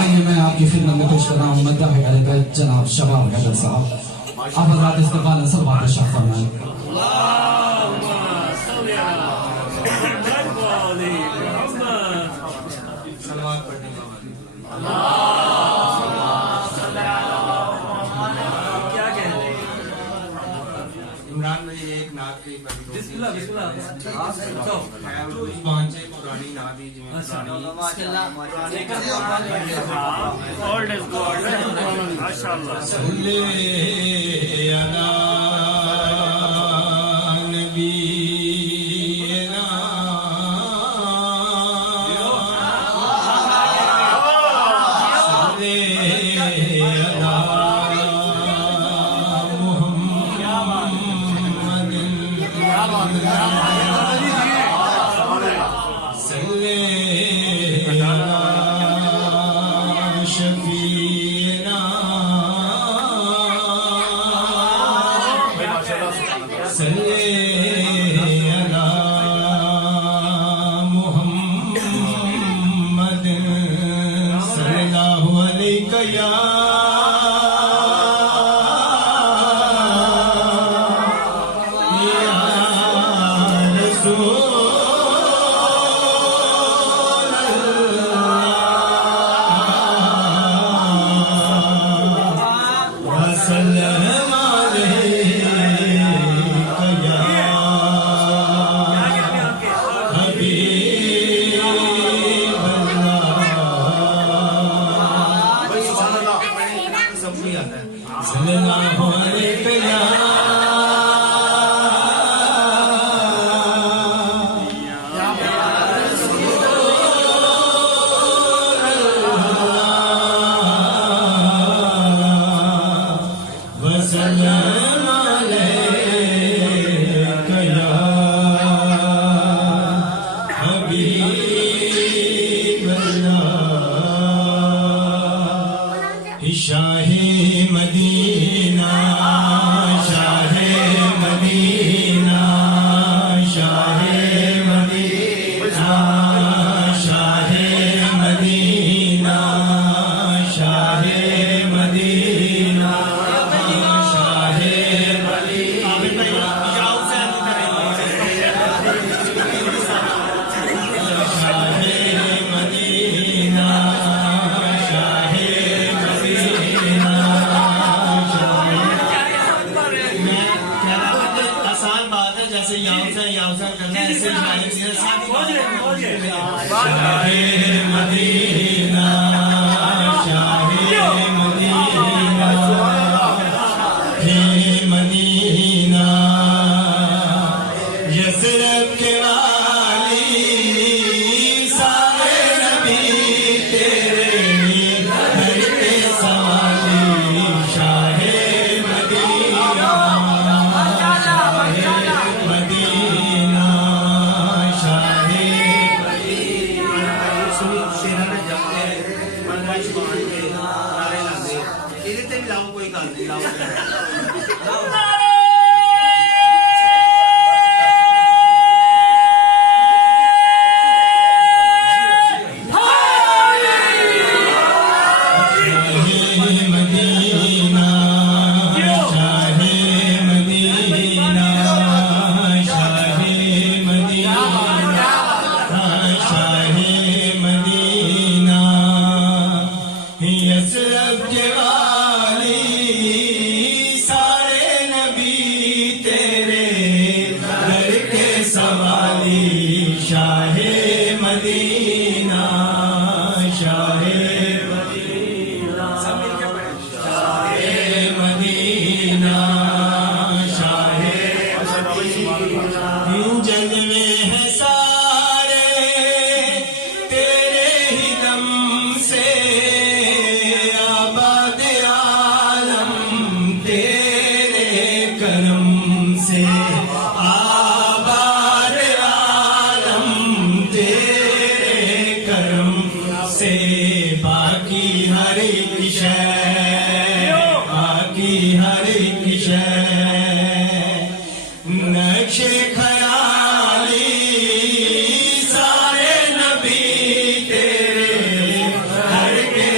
आइए मैं आपकी खिदमत में पेश कर रहा हूँ मद्दाह अहले बैत जनाब शबाब हैदर साहब। आप हज़रात इस्तक़बाल सलवात शाह फरमाएं। इमरान भाई एक नात की बिस्मिल्लाह बिस्मिल्लाह पुरानी नात ही जिवें ओल्ड इज गोल्ड माशाअल्लाह सल्ले अला नबीना सल्ले अला शफीना सल्ले अला मुहम्मद सल्लल्लाहु अलैहि या रसूल शाहे मदीना शाहे मदीना शाहे मदीना शाहे मदीना शाहे मदीना शाहे यावसा करना ऐसे शाहे मदीना शाहे मदीना हे मदीना यसरब के वाली सारे नबी तेरे घर के सवाली शाहे मदीना कोई गल नहीं शाहे मदीना शाहे मदीना शाहे मदीना शाहे जलवे हैं सारे तेरे ही दम से आबाद आलम तेरे करम से बाकी हर एक शय बाकी हर एक शय नक्शे ख्याली सारे नबी तेरे घर के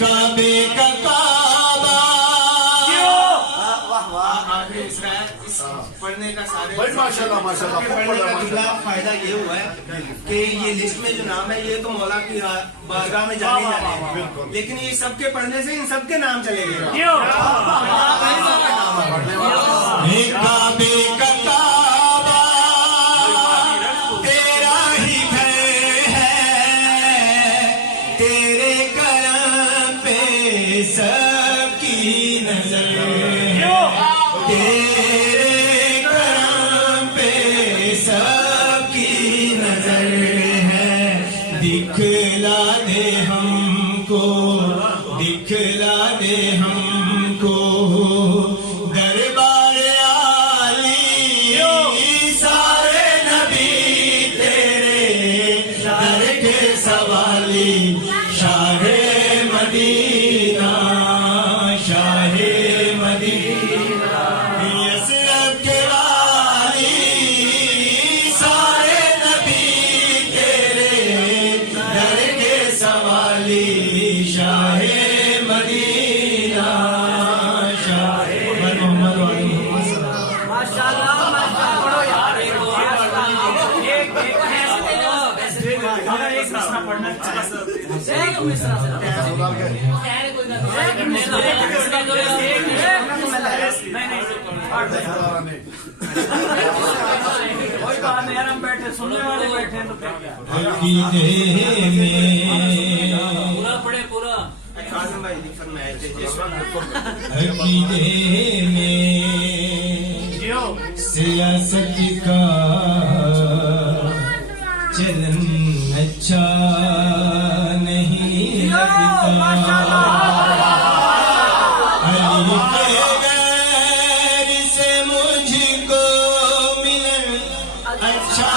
काबे का काबा पढ़ने का सारे माशाल्लाह माशाल्लाह पढ़ने का दूसरा फायदा ये हुआ है कि ये लिस्ट में जो नाम है ये तो मौला की बारगाह में जाने जाने हैं, लेकिन ये सबके पढ़ने से इन सबके नाम चले गए। काबे का काबा तेरा ही घर है, तेरे करम पे सबकी नजर तेरे करम पे सबकी नजर है। दिखला दे हमको, दिखला दे हमको दरबार आली, सारे नबी तेरे दर के सवाली। शाहे मदीना, शाहे मदीना, यसरब के वाली, सारे नबी तेरे दर के सवाली। शाहे मदीना, शाहे मोहम्मद वाली माशाल्लाह माशाल्लाह यार एक मिसरा पढ़ना एक मिसरा कोई बात नहीं यार, हम बैठे सुनने वाले बैठे हैं तो अकीदे में पूरा पढ़े पूरा। कासिम भाई फरमाए थे जियो सियासत का चलन अच्छा नहीं लगता, अली के गैर से मुझको मिलन अच्छा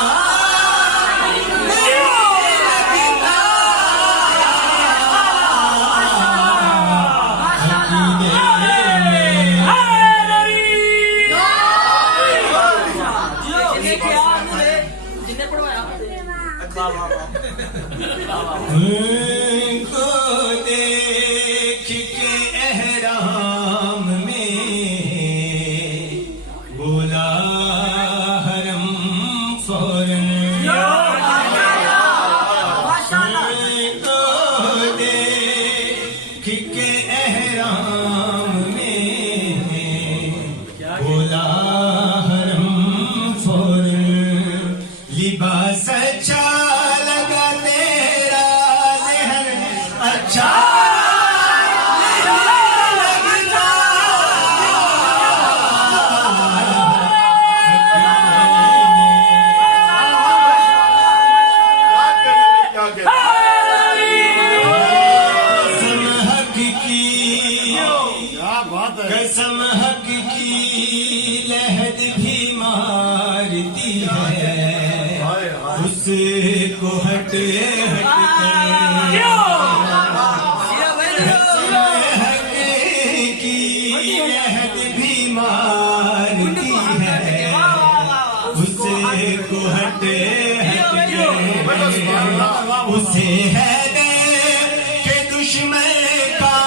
उनको देख के एहराम में बोला हरम फौरन। उनको देख के एहराम में बोला हरम फौरन। लिबास अच्छा लगा तेरा ज़हन अच्छा कसम हक की लहद भी मारती है, उसको हट हक की लहद भी मारती है, उसको हट उसे है दे के दुश्मन का